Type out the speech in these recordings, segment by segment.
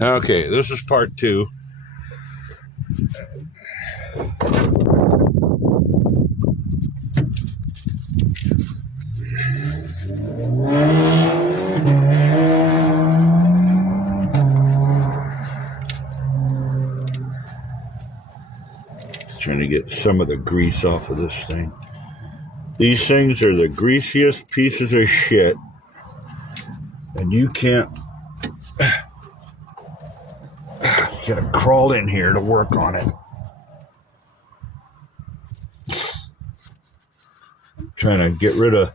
Okay, this is part 2. Trying to get some of the grease off of this thing. These things are the greasiest pieces of shit, and you can't. You gotta crawl in here to work on it. Trying to get rid of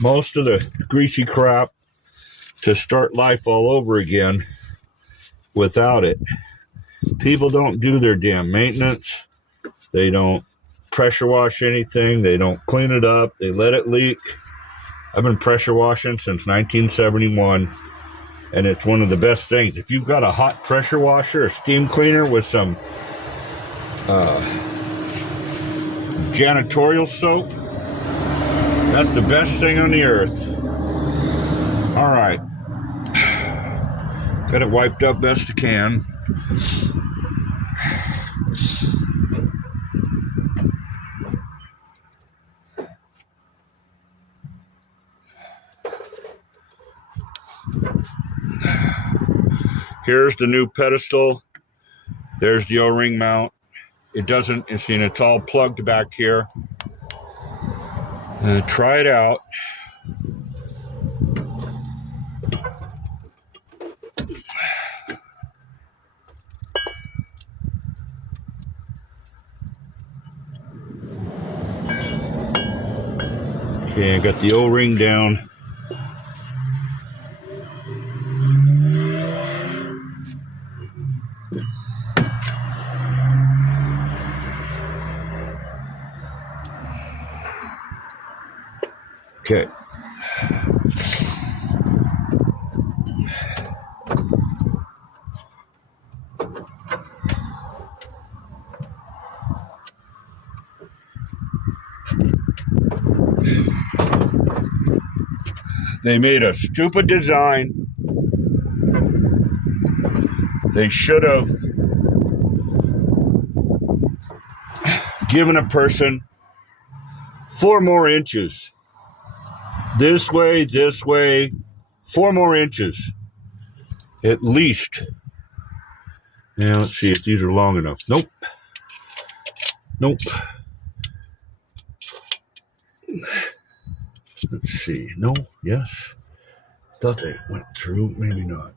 most of the greasy crap to start life all over again without it. People don't do their damn maintenance. They don't pressure wash anything. They don't clean it up. They let it leak. I've been pressure washing since 1971, and it's one of the best things. If you've got a hot pressure washer or steam cleaner with some janitorial soap, that's the best thing on the earth. All right. Got it wiped up best I can. Here's the new pedestal. There's the O-ring mount. It doesn't, you see, it's all plugged back here. Try it out. Okay, I got the O-ring down. Okay. They made a stupid design. They should have given a person 4 more inches. This way, 4 more inches. At least. Now, let's see if these are long enough. Nope. Nope. Let's see. No, yes. Thought they went through, maybe not.